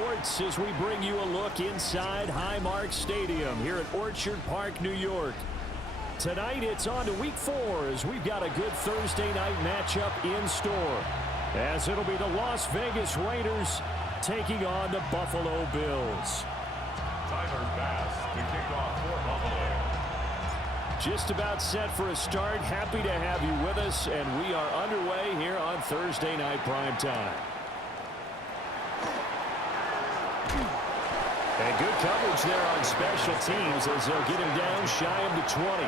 Sports as we bring you a look inside Highmark Stadium here at Orchard Park, New York. Tonight it's on to week 4 as we've got a good Thursday night matchup in store, as it'll be the Las Vegas Raiders taking on the Buffalo Bills. Tyler Bass to kick off for Buffalo. Just about set for a start. Happy to have you with us, and we are underway here on Thursday night primetime. And good coverage there on special teams as they'll get him down shy of the 20.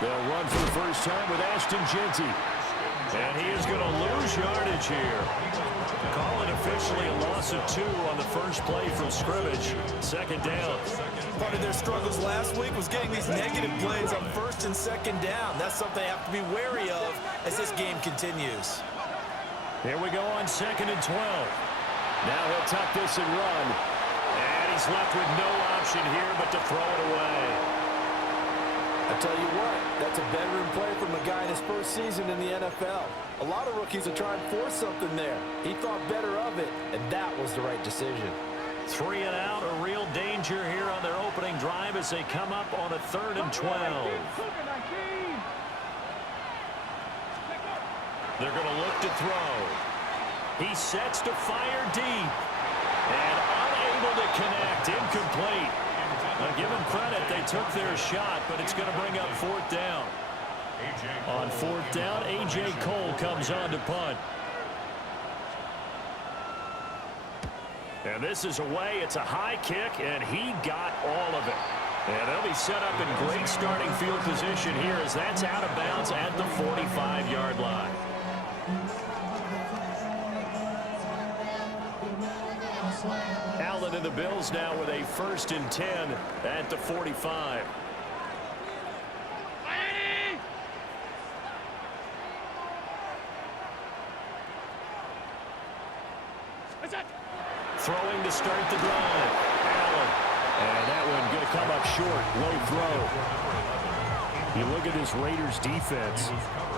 They'll run for the first time with Genty. And he is going to lose yardage here. Call it officially a loss of 2 on the first play from scrimmage. Second down. Part of their struggles last week was getting these negative plays on first and second down. That's something they have to be wary of as this game continues. Here we go on 2nd and 12. Now he'll tuck this and run. And he's left with no option here but to throw it away. I tell you what, that's a veteran play from a guy in his first season in the NFL. A lot of rookies will try and force something there. He thought better of it, and that was the right decision. 3 and out, a real danger here on their opening drive as they come up on a 3rd and 12. They're going to look to throw. He sets to fire deep. And unable to connect, incomplete. Now give them credit, they took their shot, but it's going to bring up 4th down. On 4th down, A.J. Cole comes on to punt. And this is away. It's a high kick, and he got all of it. And they'll be set up in great starting field position here as that's out of bounds at the 45-yard line. Allen and the Bills now with a 1st and 10 at the 45. Throwing to start the drive. Allen. And that one going to come up short. Low throw. You look at this Raiders defense,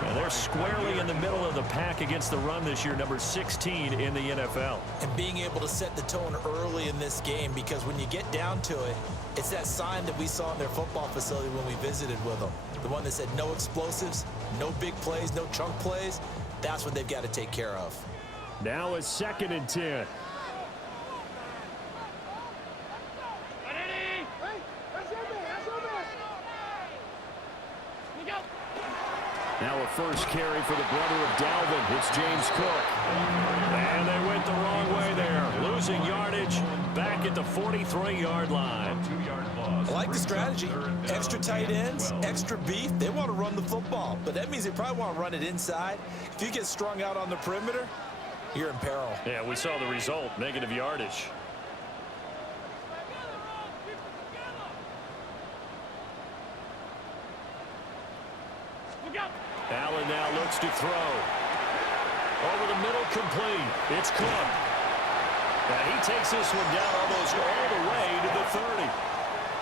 and they're squarely in the middle of the pack against the run this year, number 16 in the NFL. And being able to set the tone early in this game, because when you get down to it, it's that sign that we saw in their football facility when we visited with them. The one that said no explosives, no big plays, no chunk plays. That's what they've got to take care of. Now a 2nd and 10. Now a first carry for the brother of Dalvin. It's James Cook. And they went the wrong way there. Losing yardage back at the 43-yard line. I like the strategy. Extra tight ends, extra beef. They want to run the football, but that means they probably want to run it inside. If you get strung out on the perimeter, you're in peril. Yeah, we saw the result, negative yardage. Allen now looks to throw. Over the middle, complete. It's Cook. And he takes this one down almost all the way to the 30.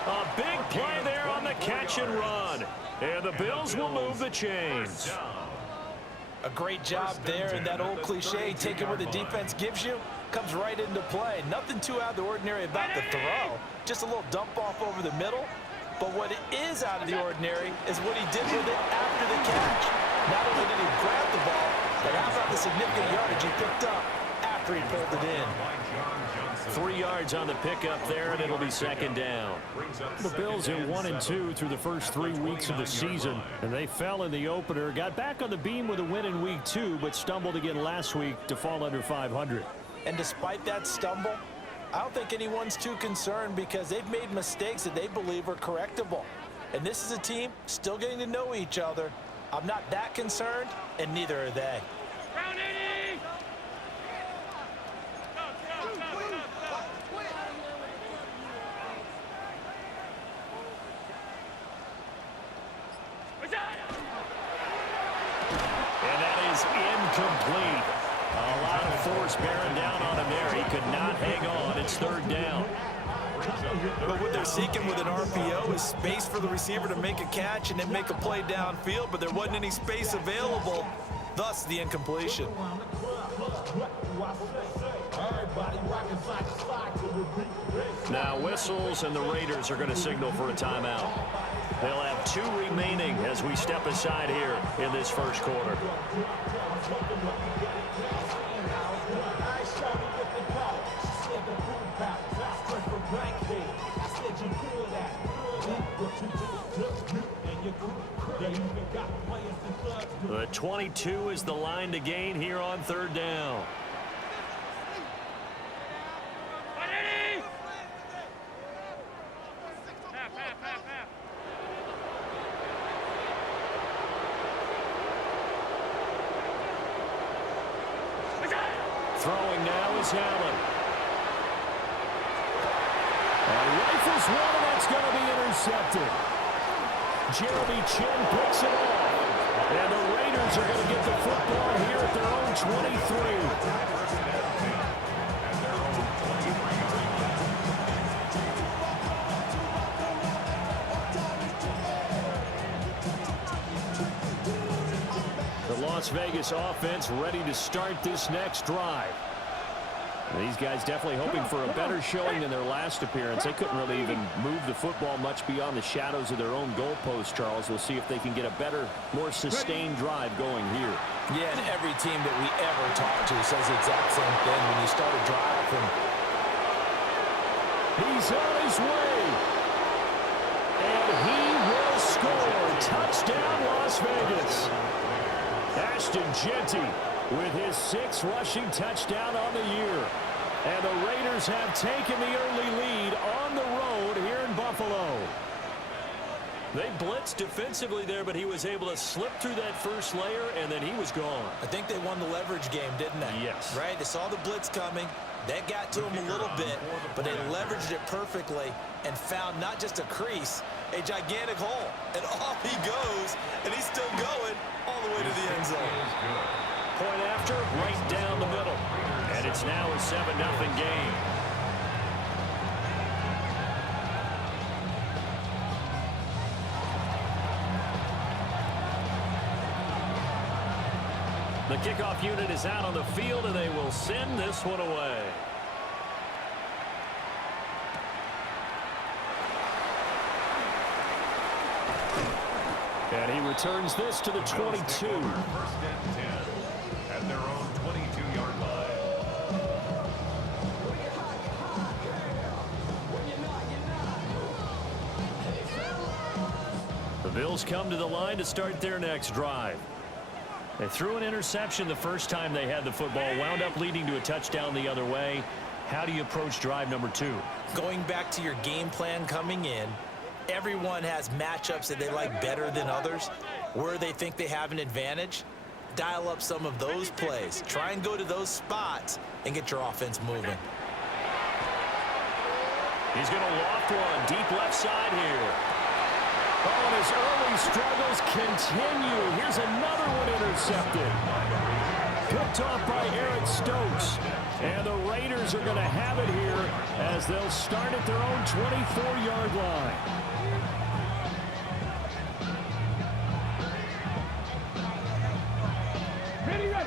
A big play there on the catch and run. And the Bills will move the chains. A great job there, and that old cliche, taking what the defense gives you, comes right into play. Nothing too out of the ordinary about the throw. Just a little dump off over the middle. But what is out of the ordinary is what he did with it after the catch. Not only did he grab the ball, but how about the significant yardage he picked up after he pulled it in. 3 yards on the pickup there, and it'll be 2nd down. The Bills are 1-2 through the first 3 weeks of the season, and they fell in the opener. Got back on the beam with a win in week 2, but stumbled again last week to fall under 500. And despite that stumble, I don't think anyone's too concerned because they've made mistakes that they believe are correctable. And this is a team still getting to know each other. I'm not that concerned, and neither are they. is incomplete. A lot of force bearing down on him there. He could not hang on. It's third down. But what they're seeking with an RPO is space for the receiver to make a catch and then make a play downfield, but there wasn't any space available, thus the incompletion. Now whistles, and the Raiders are going to signal for a timeout. They'll have 2 remaining as we step aside here in this first quarter. The 22 is the line to gain here on third down. Throwing now is Allen. Rifles one, and that's going to be intercepted. Jeremy Chin picks it off. And the Raiders are going to get the football here at their own 23. Las Vegas offense ready to start this next drive. These guys definitely hoping for a better showing than their last appearance. They couldn't really even move the football much beyond the shadows of their own goalpost, Charles. We'll see if they can get a better, more sustained drive going here. Yeah, and every team that we ever talk to says the exact same thing. When you start a drive and he's on his way. And he will score. Touchdown, Las Vegas. Ashton Jeanty with his 6th rushing touchdown on the year. And the Raiders have taken the early lead on the road here in Buffalo. They blitzed defensively there, but he was able to slip through that first layer, and then he was gone. I think they won the leverage game, didn't they? Yes. Right? They saw the blitz coming. That got to him a little bit, but they leveraged it perfectly and found not just a crease, a gigantic hole. And off he goes, and he's still going all the way to the end zone. Point after, right down the middle. And it's now a 7-0 game. The kickoff unit is out on the field, and they will send this one away. And he returns this to the 22. First and 10 at their own 22-yard line. The Bills come to the line to start their next drive. They threw an interception the first time they had the football, wound up leading to a touchdown the other way. How do you approach drive number 2? Going back to your game plan coming in, everyone has matchups that they like better than others. Where they think they have an advantage, dial up some of those plays. Try and go to those spots and get your offense moving. He's going to loft one deep left side here. Oh, and his early struggles continue. Here's another one intercepted. Picked off by Eric Stokes. And the Raiders are going to have it here as they'll start at their own 24-yard line.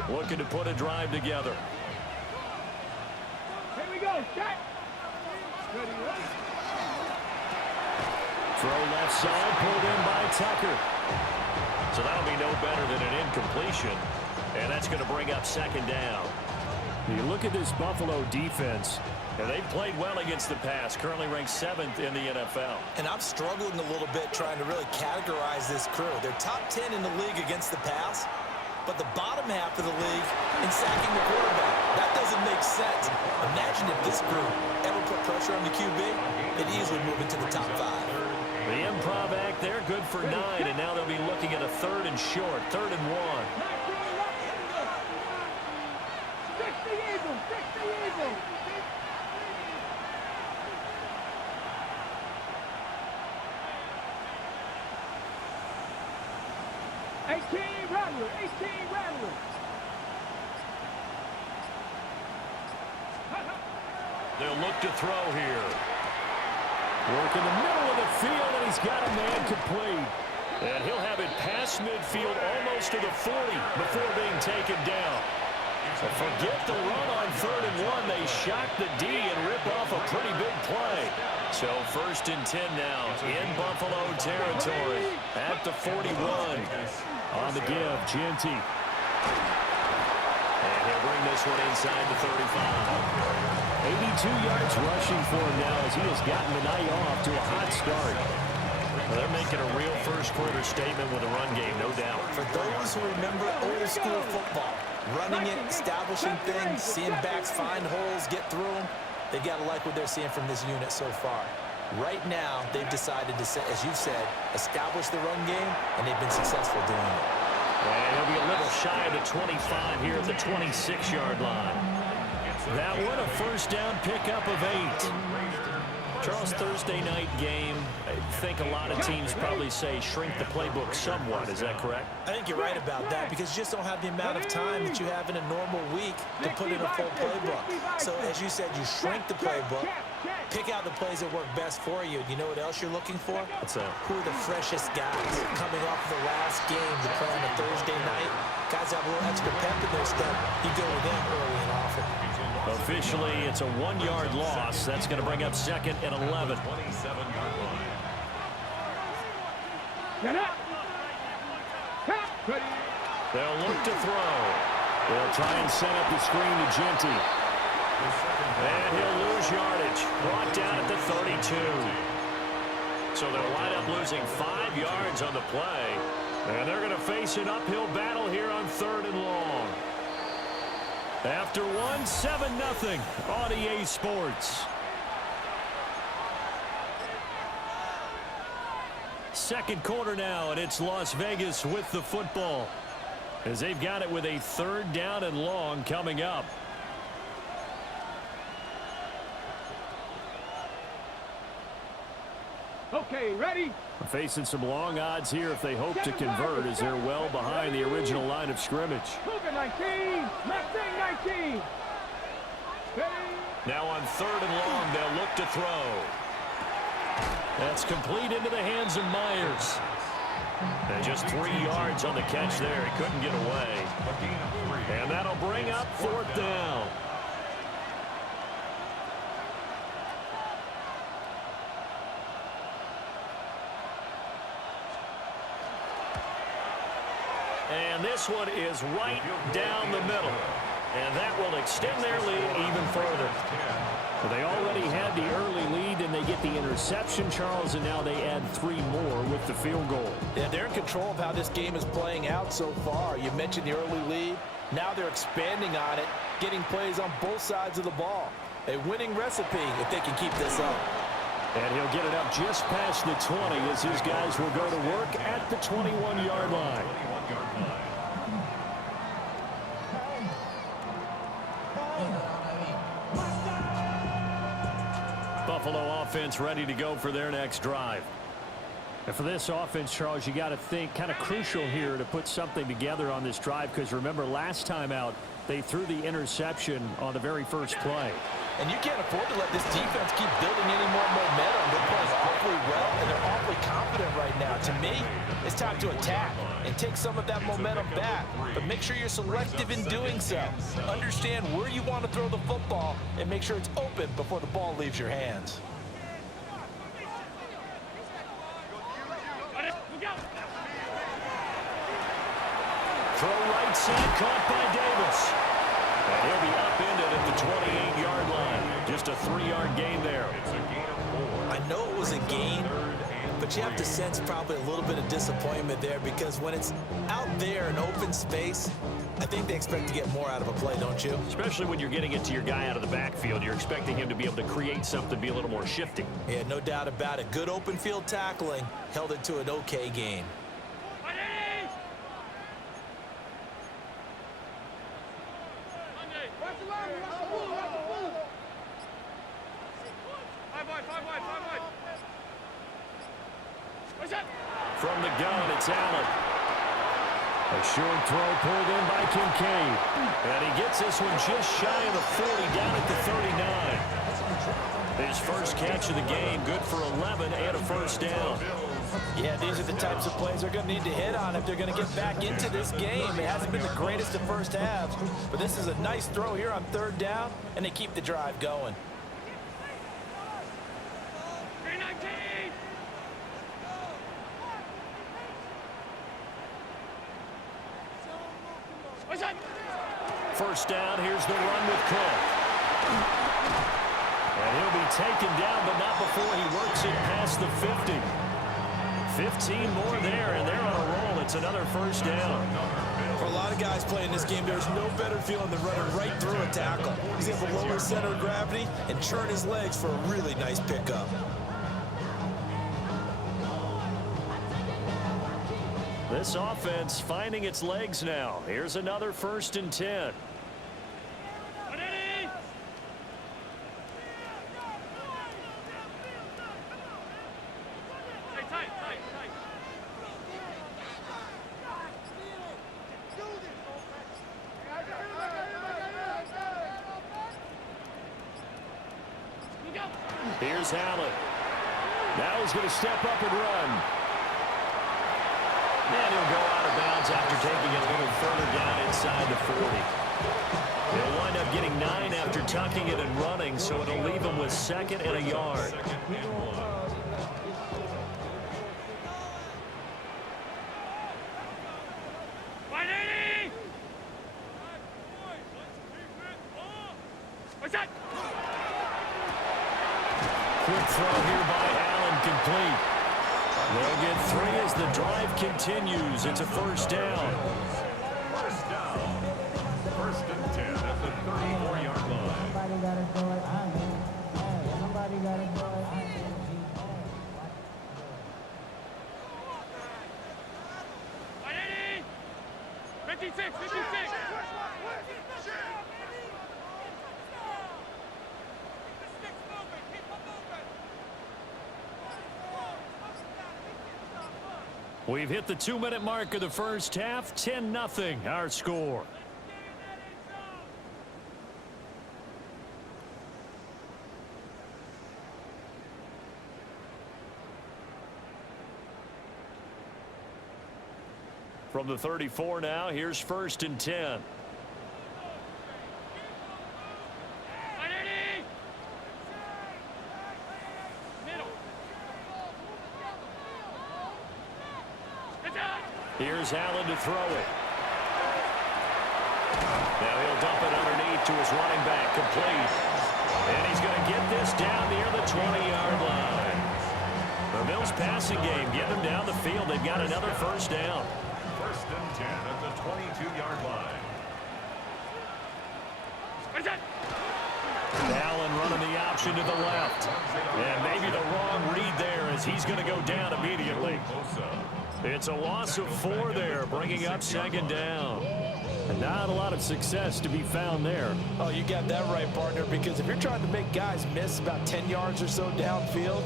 Looking to put a drive together. Here we go. Set. Throw left side, pulled in by Tucker. So that'll be no better than an incompletion. And that's going to bring up second down. You look at this Buffalo defense, and they've played well against the pass, currently ranked 7th in the NFL. And I'm struggling a little bit trying to really categorize this crew. They're top 10 in the league against the pass, but the bottom half of the league in sacking the quarterback. That doesn't make sense. Imagine if this group ever put pressure on the QB, they'd easily move into the top 5. The improv act there, good for 9, and now they'll be looking at a 3rd and short, 3rd and 1. Rattler. They'll look to throw here. Work in the middle of the field, and he's got a man complete. And he'll have it past midfield almost to the 40 before being taken down. So forget the run on 3rd and 1. They shock the D and rip off a pretty big play. So 1st and 10 now in Buffalo territory at the 41. On the give, Genty. And he'll bring this one inside the 35. 82 yards rushing for him now as he has gotten the night off to a hot start. Well, they're making a real first-quarter statement with a run game, no doubt. For those who remember old-school football, running it, establishing things, seeing backs find holes, get through them, they've got to like what they're seeing from this unit so far. Right now, they've decided to, as you've said, establish the run game, and they've been successful doing it. And he'll be a little shy of the 25 here at the 26-yard line. That one, a first down pickup of 8. Charles, Thursday night game, I think a lot of teams probably say shrink the playbook somewhat. Is that correct? I think you're right about that because you just don't have the amount of time that you have in a normal week to put in a full playbook. So, as you said, you shrink the playbook, pick out the plays that work best for you. You know what else you're looking for? What's that? Who are the freshest guys coming off the last game to play on a Thursday night? Guys have a little extra pep in their step. You go with them early and often. Officially, it's a 1-yard loss. That's going to bring up 2nd and 11. 27-yard line. They'll look to throw. They'll try and set up the screen to Genty. And he'll lose yardage. Brought down at the 32. So they'll wind up losing 5 yards on the play. And they're going to face an uphill battle here on 3rd and long. After 1, 7-0 on EA Sports. Second quarter now, and it's Las Vegas with the football, as they've got it with a 3rd down and long coming up. Okay, ready? Facing some long odds here if they hope to convert, as they're well behind the original line of scrimmage. Cougar 19, Mustang 19. Now on 3rd and long, they'll look to throw. That's complete into the hands of Myers. And just 3 yards on the catch there. He couldn't get away. And that'll bring up 4th down. And this one is right down the middle. And that will extend their lead even further. Well, they already had the early lead, and they get the interception, Charles, and now they add 3 more with the field goal. Yeah, they're in control of how this game is playing out so far. You mentioned the early lead. Now they're expanding on it, getting plays on both sides of the ball. A winning recipe if they can keep this up. And he'll get it up just past the 20 as his guys will go to work at the 21-yard line. Buffalo offense ready to go for their next drive. And for this offense, Charles, you got to think kind of crucial here to put something together on this drive, because remember last time out they threw the interception on the very first play. And you can't afford to let this defense keep building any more momentum. They're playing awfully well, and they're awfully confident right now. To me, it's time to attack and take some of that momentum back. But make sure you're selective in doing so. Understand where you want to throw the football and make sure it's open before the ball leaves your hands. Throw right side, caught by Davis. And he'll be upended at the 28-yard line. Just a 3-yard gain there. I know it was a gain, but you have to sense probably a little bit of disappointment there, because when it's out there in open space, I think they expect to get more out of a play, don't you? Especially when you're getting it to your guy out of the backfield. You're expecting him to be able to create something, be a little more shifty. Yeah, no doubt about it. Good open field tackling held it to an okay gain. From the gun, it's Allen. A short throw pulled in by Kincaid. And he gets this one just shy of the 40, down at the 39. His first catch of the game, good for 11 and a first down. Yeah, these are the types of plays they're going to need to hit on if they're going to get back into this game. It hasn't been the greatest of first halves, but this is a nice throw here on third down, and they keep the drive going. First down, here's the run with Cook. And he'll be taken down, but not before he works it past the 50. 15 more there, and they're on a roll. It's another first down. For a lot of guys playing this game, there's no better feeling than running right through a tackle. He's able to lower his center of gravity and churn his legs for a really nice pickup. This offense finding its legs now. Here's another 1st and 10. Here's Allen. Now he's going to step up and run. And he'll go out of bounds after taking it a little further down inside the 40. He'll wind up getting 9 after tucking it and running, so it'll leave him with 2nd and a yard. Quick throw here by Allen, complete. They'll get 3 as the drive continues. It's a first down. First down. 1st and 10 at the 34-yard line. Somebody got to do it. Somebody got to do it. 56, 56. We've hit the 2-minute mark of the first half. 10-0 our score. From the 34 now, here's 1st and 10. Here's Allen to throw it. Now he'll dump it underneath to his running back, complete. And he's going to get this down near the 20-yard line. The Bills passing game, get them down the field. They've got another first down. 1st and 10 at the 22-yard line. Allen running the option to the left. And maybe the wrong read there as he's going to go down immediately. It's a loss of 4 there, bringing up 2nd down. And not a lot of success to be found there. Oh, you got that right, partner, because if you're trying to make guys miss about 10 yards or so downfield,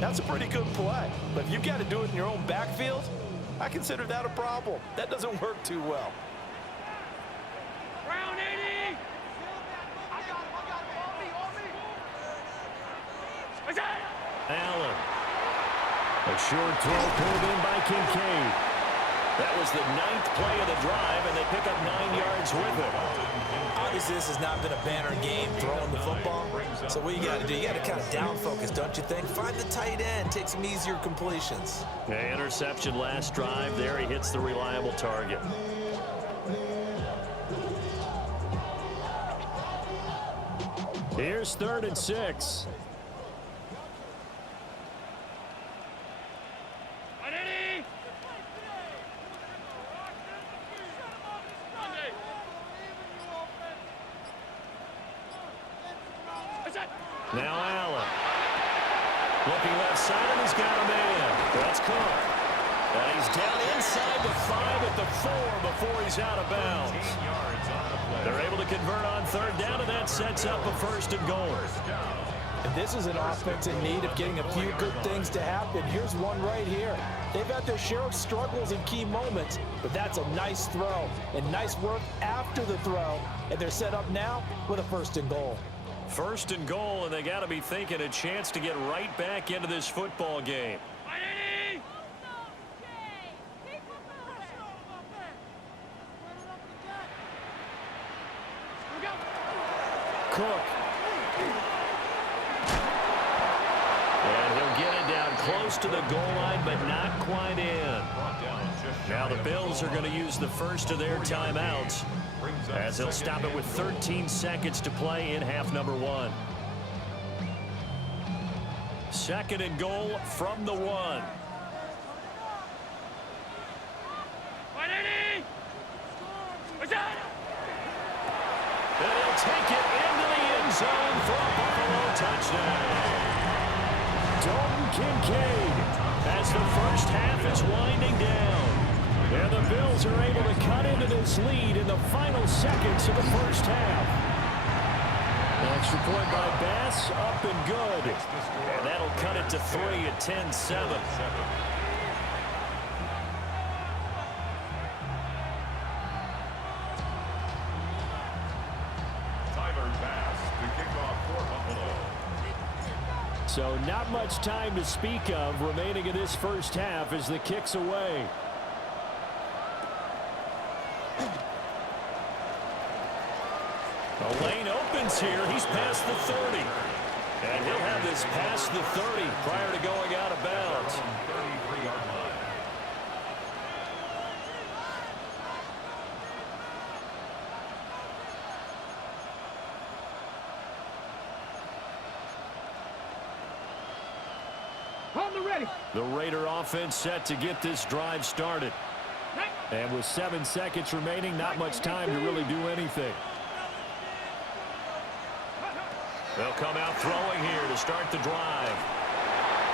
that's a pretty good play. But if you've got to do it in your own backfield, I consider that a problem. That doesn't work too well. Round 80. Allen. A short throw pulled in by Kincaid. That was the 9th play of the drive, and they pick up 9 yards with it. Obviously, this has not been a banner game throwing the football. So what you got to do, you got to kind of down focus, don't you think? Find the tight end, take some easier completions. Okay, interception last drive. There he hits the reliable target. Here's 3rd and 6. Now Allen. Looking left side, and he's got a man. That's Cook. And he's down inside the 5 at the 4 before he's out of bounds. They're able to convert on 3rd down, and that sets up a 1st and goal. And this is an offense in need of getting a few good things to happen. Here's one right here. They've had their share of struggles in key moments, but that's a nice throw and nice work after the throw. And they're set up now with a 1st and goal. First and goal, and they got to be thinking a chance to get right back into this football game. Cook. And he'll get it down close to the goal line, but not quite in. Now the Bills are going to use the first of their timeouts, as they'll stop it with 13 seconds to play in half number 1. Second and goal from the 1. And he'll take it into the end zone for a Buffalo touchdown. Dalton Kincaid as the first half is winding down. And the Bills are able to cut into this lead in the final seconds of the first half. Extra point by Bass, up and good. And that'll cut it to 3 at 10-7. So not much time to speak of remaining in this first half as the kick's away. The lane opens here. He's past the 30. And he'll have this past the 30 prior to going out of bounds. 33-yard line. The Raider offense set to get this drive started. And with 7 seconds remaining, not much time to really do anything. They'll come out throwing here to start the drive.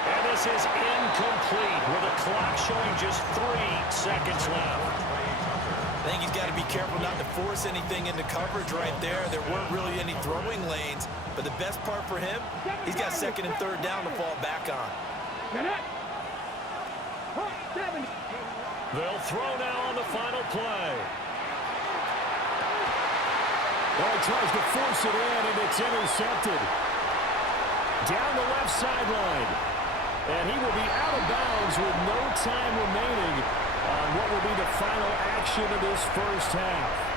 And this is incomplete with the clock showing just 3 seconds left. I think he's got to be careful not to force anything into coverage right there. There weren't really any throwing lanes. But the best part for him, he's got second and third down to fall back on. They'll throw now on the final play. Well, he tries to force it in, and it's intercepted. Down the left sideline. And he will be out of bounds with no time remaining on what will be the final action of this first half.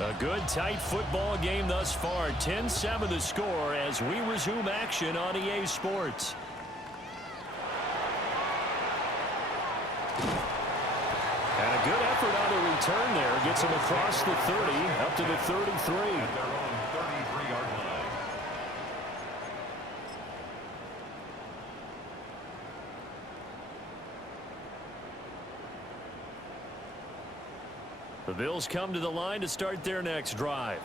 A good, tight football game thus far. 10-7 the score as we resume action on EA Sports. And a good effort on the return there. Gets him across the 30, up to the 33. At their own 33-yard line. The Bills come to the line to start their next drive.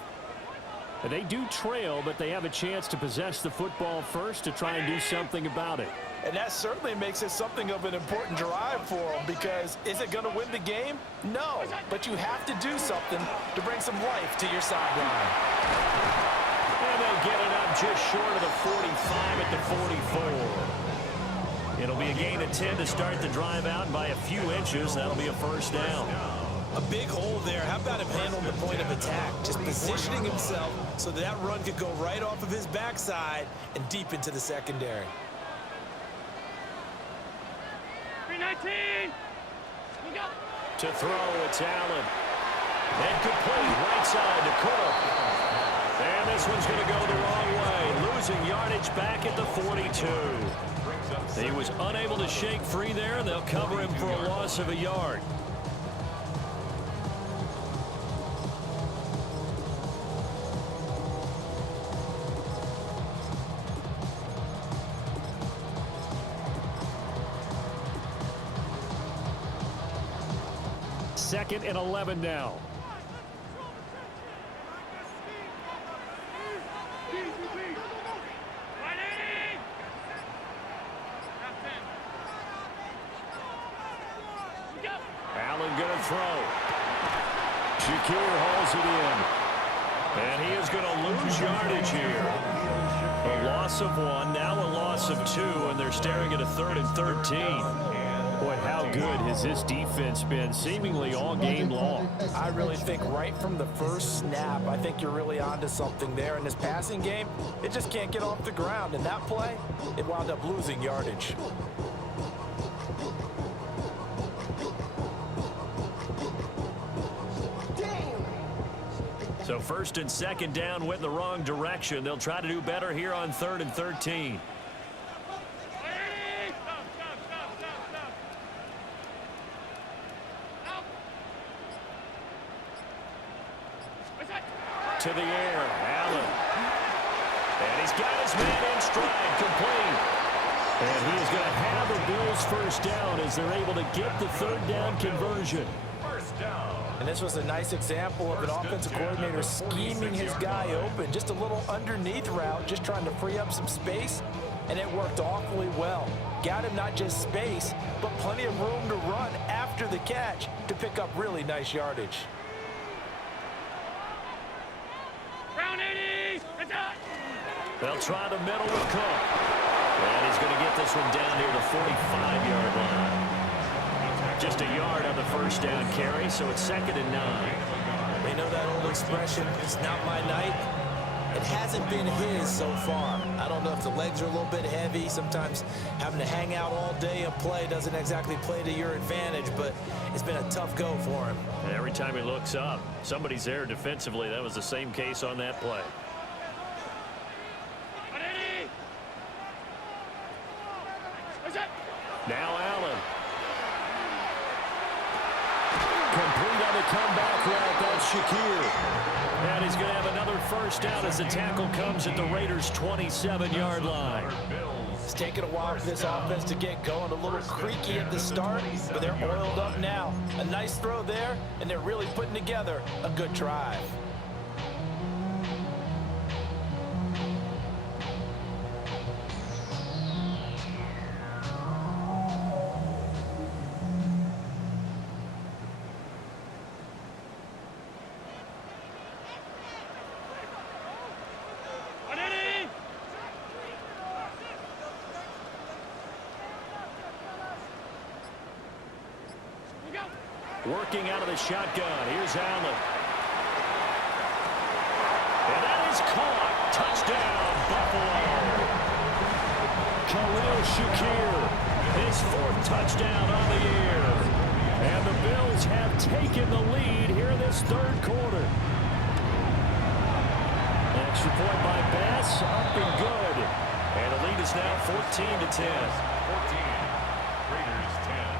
They do trail, but they have a chance to possess the football first to try and do something about it. And that certainly makes it something of an important drive for them, because is it going to win the game? No, but you have to do something to bring some life to your sideline. And they'll get it up just short of the 45 at the 44. It'll be a gain of 10 to start the drive out, and by a few inches, that'll be a first down. A big hole there. How about him handling the point of attack? Just positioning himself so that run could go right off of his backside and deep into the secondary. 319. To throw, it's Allen. And complete, right side to Cook. And this one's going to go the wrong way. Losing yardage back at the 42. He was unable to shake free there, and they'll cover him for a loss of a yard. Second and 11 now. throw. Shakir hauls it in. And he is going to lose yardage here. A loss of 1, now a loss of 2, and they're staring at a 3rd and 13. Boy, how good has this defense been seemingly all game long? I really think right from the first snap, I think you're really onto something there. In this passing game, it just can't get off the ground. And that play, it wound up losing yardage. So 1st and 2nd down went in the wrong direction. They'll try to do better here on 3rd and 13. To the air, Allen. And he's got his man in stride, complete. And he is going to have the Bills first down as they're able to get the 3rd down conversion. First down. And this was a nice example of an offensive coordinator scheming his guy open. Just a little underneath route, just trying to free up some space, and it worked awfully well. Got him not just space, but plenty of room to run after the catch to pick up really nice yardage. Round 80. It's out. They'll try the middle with Cook. And he's going to get this one down near the 45-yard line. Just a yard on the first down carry, so it's 2nd and 9. They know that old expression, it's not my night. It hasn't been his so far. I don't know if the legs are a little bit heavy. Sometimes having to hang out all day and play doesn't exactly play to your advantage, but it's been a tough go for him. And every time he looks up, somebody's there defensively. That was the same case on that play. Now Allen. Complete on the comeback route. That's Shakir. And he's going to have another first down as the tackle comes at the Raiders' 27-yard line. It's taken a while for this offense to get going. A little creaky at the start, but they're oiled up now. A nice throw there, and they're really putting together a good drive. Working out of the shotgun. Here's Allen. And that is caught. Touchdown, Buffalo. Khalil Shakir, his 4th touchdown on the year. And the Bills have taken the lead here in this 3rd quarter. Extra point by Bass, up and good. And the lead is now 14-10. 14. Raiders 10.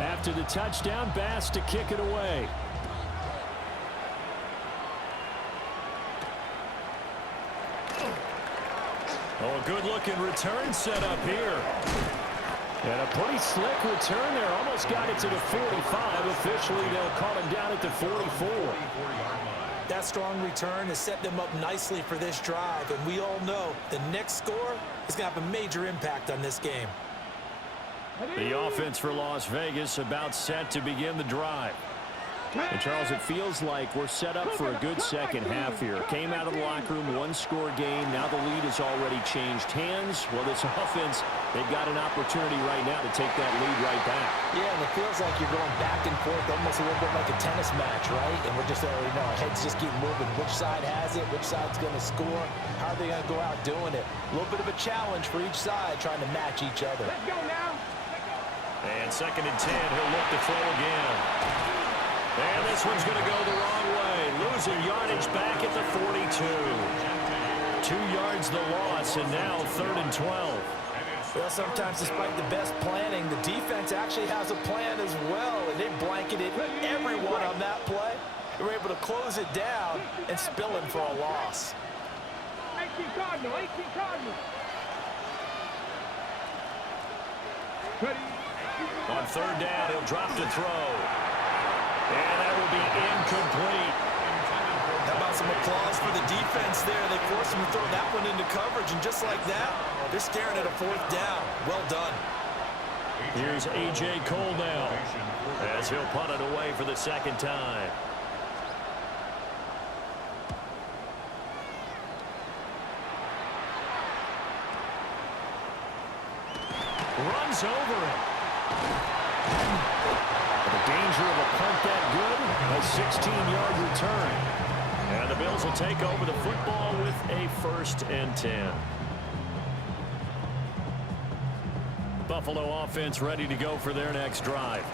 After the touchdown, Bass to kick it away. Oh, a good-looking return set up here. And a pretty slick return there. Almost got it to the 45. Officially, they'll call him down at the 44. That strong return has set them up nicely for this drive, and we all know the next score is going to have a major impact on this game. The offense for Las Vegas about set to begin the drive. And Charles, it feels like we're set up for a good second half here. Came out of the locker room, 1-score game. Now the lead has already changed hands. Well, this offense, they've got an opportunity right now to take that lead right back. Yeah, and it feels like you're going back and forth almost a little bit like a tennis match, right? And we're just already know our heads just keep moving. Which side has it? Which side's going to score? How are they going to go out doing it? A little bit of a challenge for each side trying to match each other. Let's go now. And 2nd and 10, he'll look to throw again. And this one's going to go the wrong way. Losing yardage back at the 42. 2 yards the loss, and now 3rd and 12. Well, sometimes despite the best planning, the defense actually has a plan as well, and they blanketed everyone on that play. They were able to close it down and spill him for a loss. 18 Cardinal, 18 Cardinal. Ready. On 3rd down, he'll drop to throw. And that will be incomplete. How about some applause for the defense there? They forced him to throw that one into coverage, and just like that, they're staring at a 4th down. Well done. Here's A.J. Cole now, as he'll punt it away for the second time. Runs over it. The danger of a punt that good, a 16-yard return. And the Bills will take over the football with a 1st and 10. Buffalo offense ready to go for their next drive.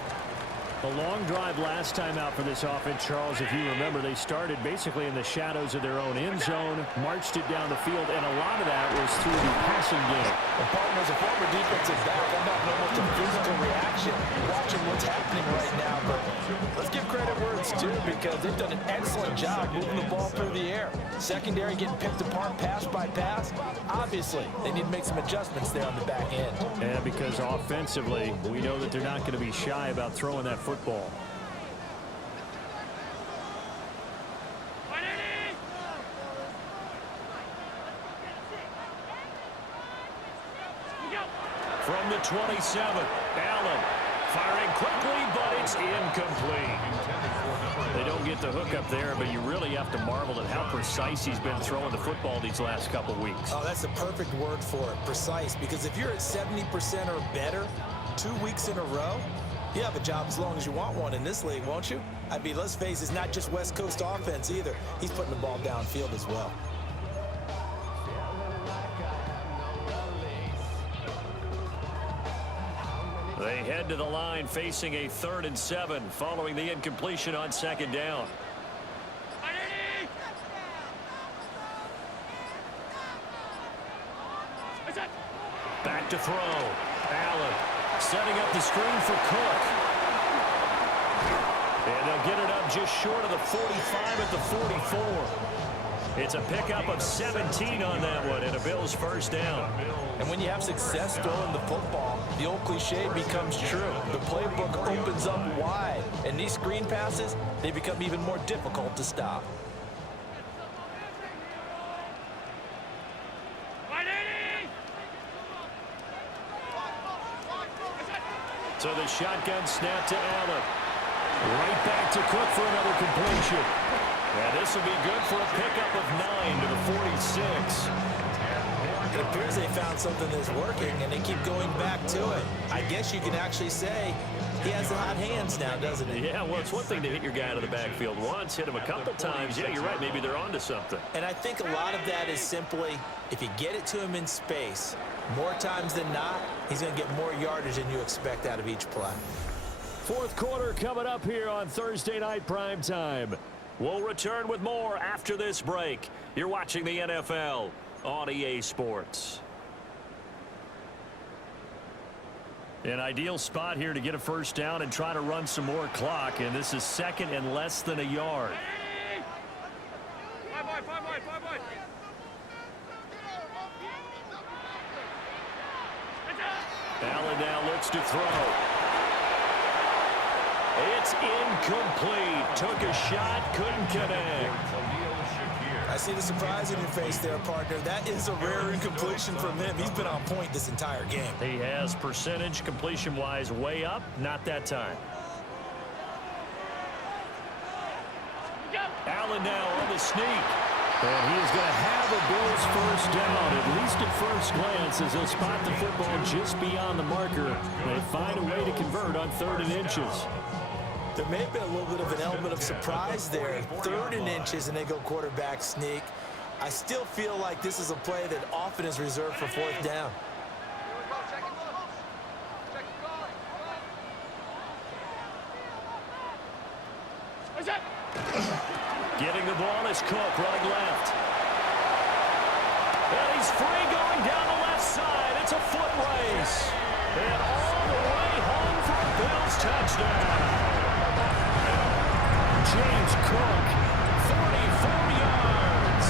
A long drive last time out for this offense, Charles. If you remember, they started basically in the shadows of their own end zone, marched it down the field, and a lot of that was through the passing game. The partner's a former defensive back. I'm not almost a physical reaction watching what's happening right now, but let's give credit where it's due because they've done an excellent job moving the ball through the air. Secondary getting picked apart pass by pass. Obviously, they need to make some adjustments there on the back end. And because offensively, we know that they're not going to be shy about throwing that football. From the 27, Allen firing quickly, but it's incomplete. They don't get the hook up there, but you really have to marvel at how precise he's been throwing the football these last couple weeks. Oh, that's the perfect word for it, precise, because if you're at 70% or better 2 weeks in a row, you have a job as long as you want one in this league, won't you? I mean, let's face it, it's not just West Coast offense either. He's putting the ball downfield as well. They head to the line facing a 3rd and 7 following the incompletion on 2nd down. Back to throw. Allen setting up the screen for Cook. And they'll get it up just short of the 45 at the 44. It's a pickup of 17 on that one and a Bills 1st down. And when you have success throwing the football, the old cliche becomes true. The playbook opens up wide. And these screen passes, they become even more difficult to stop. So the shotgun snap to Allen. Right back to Cook for another completion. And this will be good for a pickup of 9 to the 46. It appears they found something that's working, and they keep going back to it. I guess you can actually say he has the hot hands now, doesn't he? Yeah, well, it's one thing to hit your guy out of the backfield once, hit him a couple times. Yeah, you're right. Maybe they're onto something. And I think a lot of that is simply if you get it to him in space, more times than not, he's going to get more yardage than you expect out of each play. 4th quarter coming up here on Thursday Night Prime Time. We'll return with more after this break. You're watching the NFL on EA Sports. An ideal spot here to get a 1st down and try to run some more clock, and this is 2nd and less than a yard. Allen now looks to throw. It's incomplete. Took a shot, couldn't connect. I see the surprise in your face there, partner. That is a rare incompletion from him. He's been on point this entire game. He has percentage completion-wise way up, not that time. Allen now on the sneak. And he is going to have a Bills 1st down, at least at first glance, as they'll spot the football just beyond the marker. They find a way to convert on 3rd and inches. There may have been a little bit of an element of surprise there. 3rd and inches, and they go quarterback sneak. I still feel like this is a play that often is reserved for 4th down. Getting the ball is Cook, running left. And he's free going down the left side. It's a foot race. And all the way home for a Bills touchdown. James Cook, 44 yards.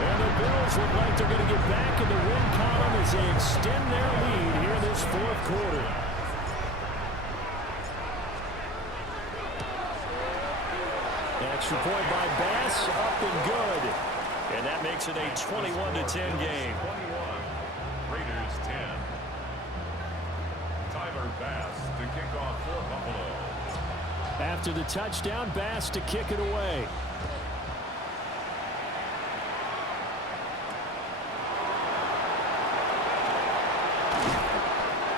And the Bills look like they're going to get back in the win column as they extend their lead here in this 4th quarter. Extra point by Bass, up and good. And that makes it a 21-10 game. 21, Raiders 10. Tyler After the touchdown, Bass to kick it away.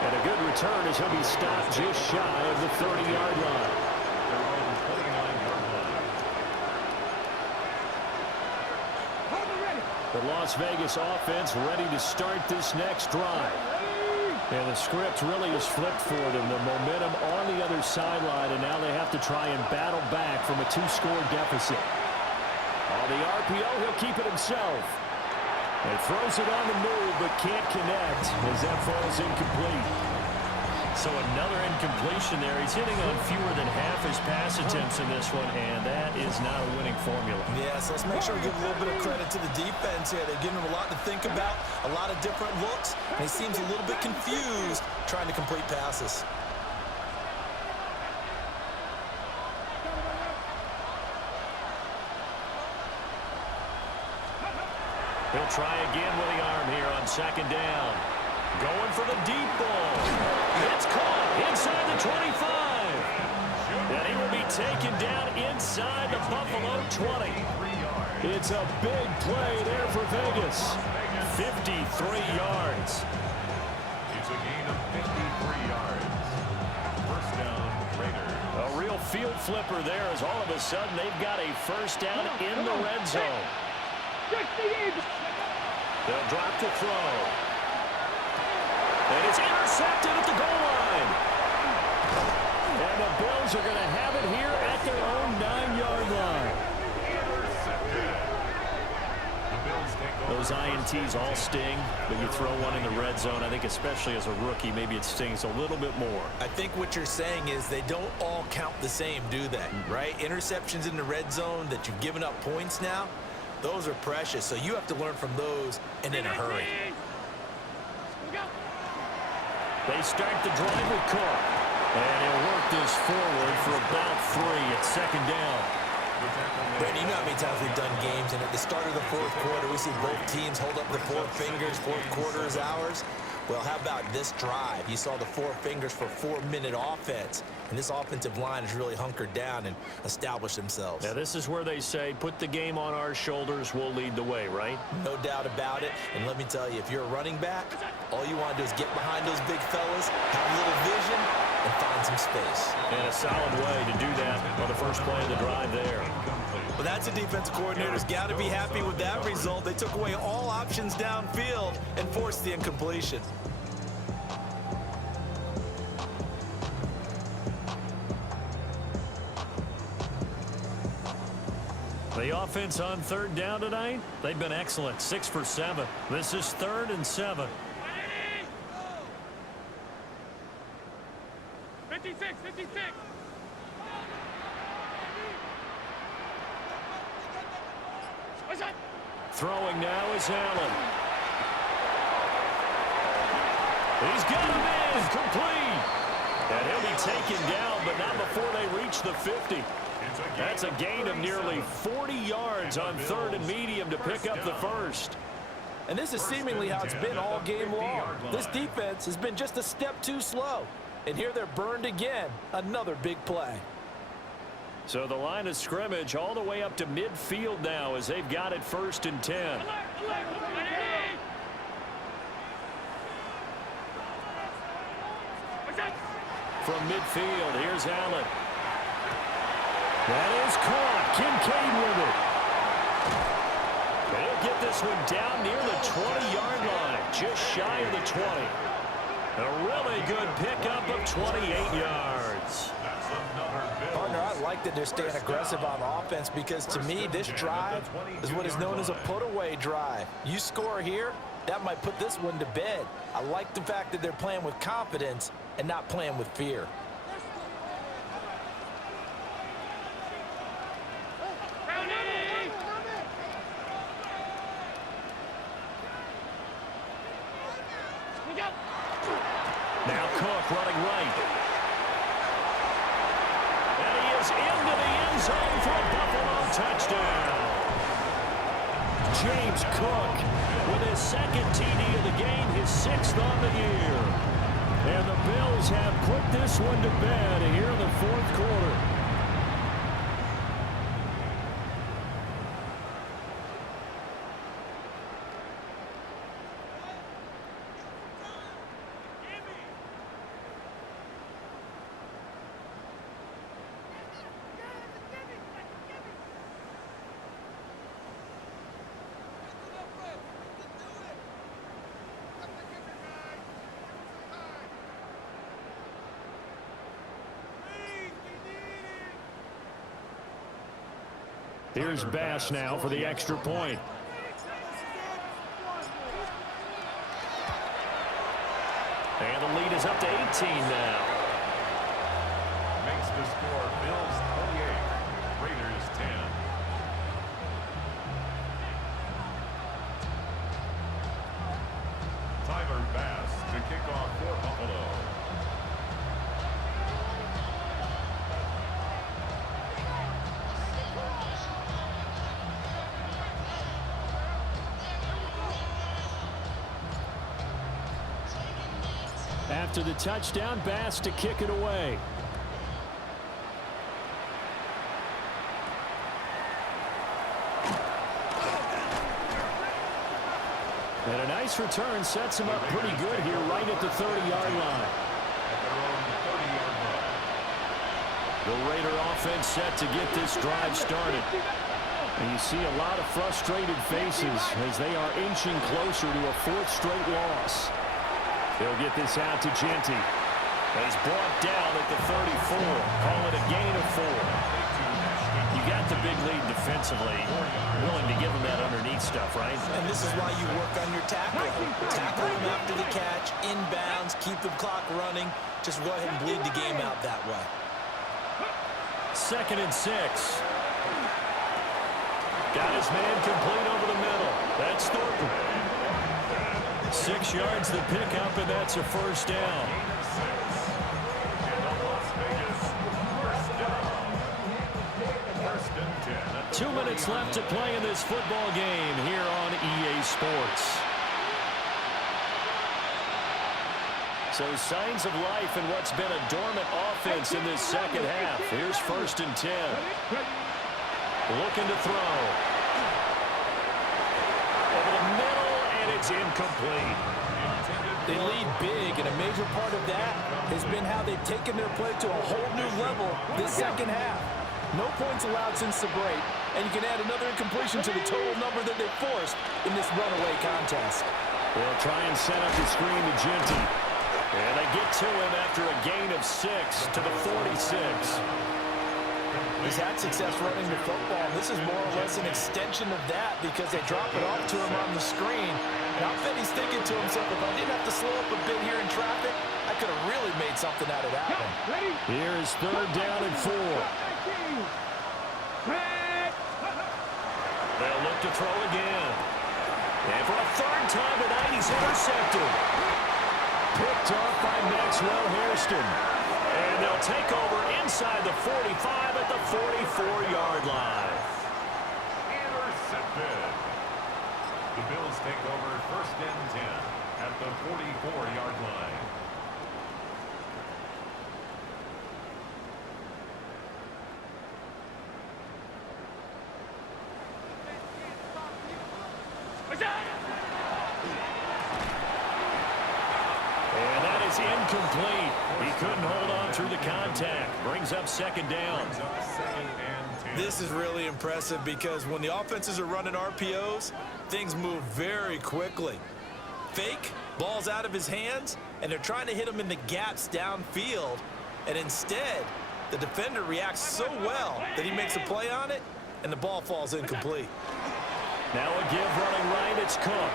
And a good return as he'll be stopped just shy of the 30-yard line. The Las Vegas offense ready to start this next drive. And the script really is flipped for them. The momentum on the other sideline, and now they have to try and battle back from a 2-score deficit. On the RPO, he'll keep it himself. And throws it on the move, but can't connect as that falls incomplete. So another incompletion there. He's hitting on fewer than half his pass attempts in this one, and that is not a winning formula. Yes, let's make sure we give a little bit of credit to the defense here. They're giving him a lot to think about, a lot of different looks, and he seems a little bit confused trying to complete passes. He'll try again with the arm here on second down. Going for the deep ball. It's caught inside the 25. And he will be taken down inside the Buffalo 20. It's a big play there for Vegas. 53 yards. It's a gain of 53 yards. First down, Raiders. A real field flipper there as all of a sudden they've got a first down in the red zone. They'll drop to throw. And it's intercepted at the goal line. And the Bills are going to have it here at their own 9-yard line. Those INTs all sting, but you throw one in the red zone, I think especially as a rookie, maybe it stings a little bit more. I think what you're saying is they don't all count the same, do they? Right? Interceptions in the red zone that you've given up points now, those are precious. So you have to learn from those and in a hurry. They start the drive with Cook. And he'll work this forward for about 3 at second down. Brandon, you know how many times we've done games, and at the start of the fourth quarter, we see both teams hold up the 4 fingers, fourth quarter is ours. Well, how about this drive? You saw the 4 fingers for 4-minute offense, and this offensive line has really hunkered down and established themselves. Now, this is where they say, put the game on our shoulders, we'll lead the way, right? No doubt about it, and let me tell you, if you're a running back, all you want to do is get behind those big fellas, have a little vision, and find some space. And a solid way to do that on the first play of the drive there. Well, that's a defensive coordinator's got to be happy with that result. They took away all options downfield and forced the incompletion. The offense on third down tonight, they've been excellent, 6 for 7. This is 3rd and 7. 56. Throwing now is Allen. He's got him in, complete. And he'll be taken down, but not before they reach the 50. That's a gain of nearly 40 yards on 3rd and medium to pick up the first. And this is seemingly how it's been all game long. This defense has been just a step too slow. And here they're burned again. Another big play. So the line of scrimmage all the way up to midfield now as they've got it 1st and 10. From midfield, here's Allen. That is caught. Kincaid with it. They'll get this one down near the 20-yard line, just shy of the 20. A really good pickup of 28 yards. Partner, I like that they're staying aggressive on offense because to me, this drive is what is known as a put-away drive. You score here, that might put this one to bed. I like the fact that they're playing with confidence and not playing with fear. Now Cook running right. And he is into the end zone for a Buffalo touchdown. James Cook with his 2nd TD of the game, his 6th on the year. And the Bills have put this one to bed here in the 4th quarter. Here's Bass now for the extra point. And the lead is up to 18 now. Makes the score Bills 28, Raiders 10. Tyler Bass to kick off for Buffalo. After the touchdown, Bass to kick it away. And a nice return sets him up pretty good here right at the 30-yard line. The Raider offense set to get this drive started. And you see a lot of frustrated faces as they are inching closer to a fourth straight loss. They'll get this out to Genty. He's brought down at the 34. Call it a gain of 4. You got the big lead defensively. Willing to give him that underneath stuff, right? And this is why you work on your tackle. Tackle him after the catch, inbounds, keep the clock running. Just go ahead and bleed the game out that way. 2nd and 6. Got his man complete over the middle. That's Thornton. 6 yards the pickup, and that's a first down. 2 minutes left to play in this football game here on EA Sports. So signs of life in what's been a dormant offense in this second half. Here's 1st and 10. Looking to throw. Over the middle, and it's incomplete. They lead big, and a major part of that has been how they've taken their play to a whole new level this second half. No points allowed since the break, and you can add another incompletion to the total number that they forced in this runaway contest. They'll try and set up the screen to Genty. And they get to him after a gain of 6 to the 46. He's had success running the football. This is more or less an extension of that because they drop it off to him on the screen. And I bet he's thinking to himself, if I didn't have to slow up a bit here in traffic, I could have really made something out of that one. Here is 3rd down and 4. They'll look to throw again. And for a 3rd time tonight, he's intercepted. Picked off by Maxwell Hairston. And they'll take over inside the 45 at the 44-yard line. Intercepted. The Bills take over 1st and 10 at the 44-yard line. And that is incomplete. He couldn't hold on through the contact. Brings up 2nd down. This is really impressive because when the offenses are running RPOs, things move very quickly. Fake, ball's out of his hands, and they're trying to hit him in the gaps downfield. And instead, the defender reacts so well that he makes a play on it, and the ball falls incomplete. Now a give running right, it's Cook.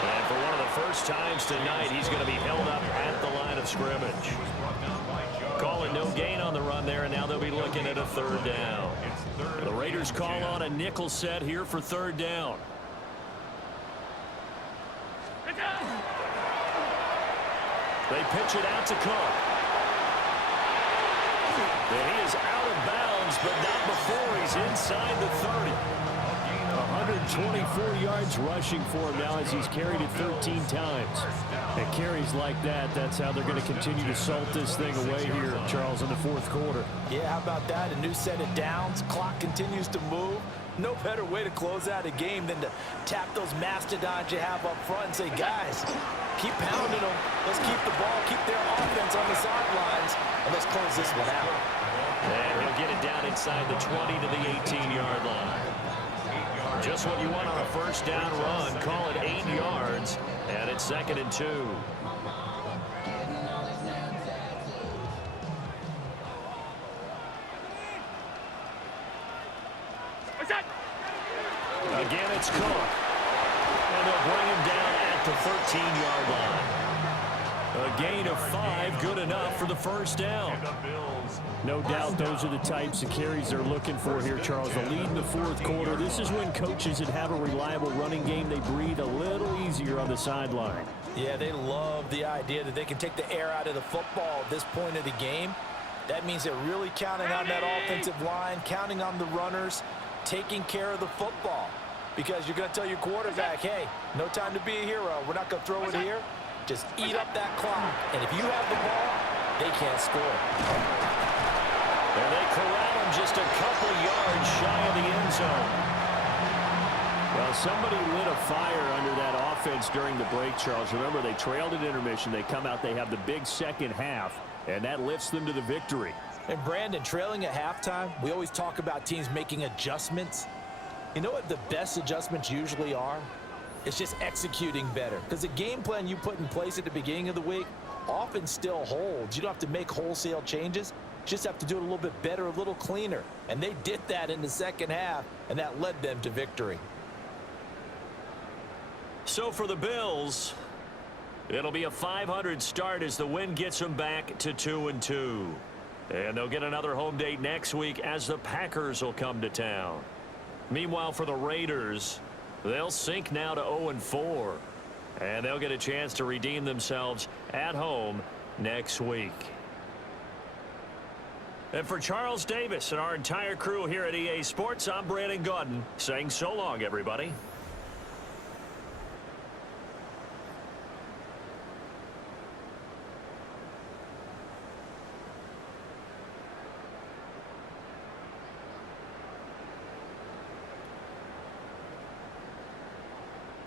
And for one of the first times tonight, he's going to be held up at the line of scrimmage. Calling no gain on the run there, and now they'll be looking at a 3rd down. The Raiders call on a nickel set here for 3rd down. They pitch it out to Cook. And he is out of bounds, but not before he's inside the 30. 124 yards rushing for him now as he's carried it 13 times. And carries like that, that's how they're going to continue to salt this thing away here, Charles, in the 4th quarter. Yeah, how about that? A new set of downs. Clock continues to move. No better way to close out a game than to tap those mastodons you have up front and say, guys, keep pounding them. Let's keep the ball, keep their offense on the sidelines, and let's close this one out. And he'll get it down inside the 20 to the 18-yard line. Just what you want on a 1st down run. Call it 8 yards, and it's 2nd and 2. Again, it's Cook. And they'll bring him down at the 13-yard line. A gain of 5, good enough for the first down. No doubt those are the types of carries they're looking for here, Charles. The lead in the fourth quarter. This is when coaches that have a reliable running game, they breathe a little easier on the sideline. Yeah, they love the idea that they can take the air out of the football at this point of the game. That means they're really counting on that offensive line, counting on the runners, taking care of the football. Because you're going to tell your quarterback, hey, no time to be a hero. We're not going to throw it here. Just eat up that clock. And if you have the ball, they can't score. And they corral him just a couple yards shy of the end zone. Well, somebody lit a fire under that offense during the break, Charles. Remember, they trailed at intermission. They come out, they have the big second half, and that lifts them to the victory. And Brandon, trailing at halftime, we always talk about teams making adjustments. You know what the best adjustments usually are? It's just executing better. Because the game plan you put in place at the beginning of the week often still holds. You don't have to make wholesale changes. You just have to do it a little bit better, a little cleaner. And they did that in the second half, and that led them to victory. So for the Bills, it'll be a 500 start as the win gets them back to 2-2. And they'll get another home date next week as the Packers will come to town. Meanwhile, for the Raiders, they'll sink now to 0-4. And they'll get a chance to redeem themselves at home next week. And for Charles Davis and our entire crew here at EA Sports, I'm Brandon Gaudin saying so long, everybody.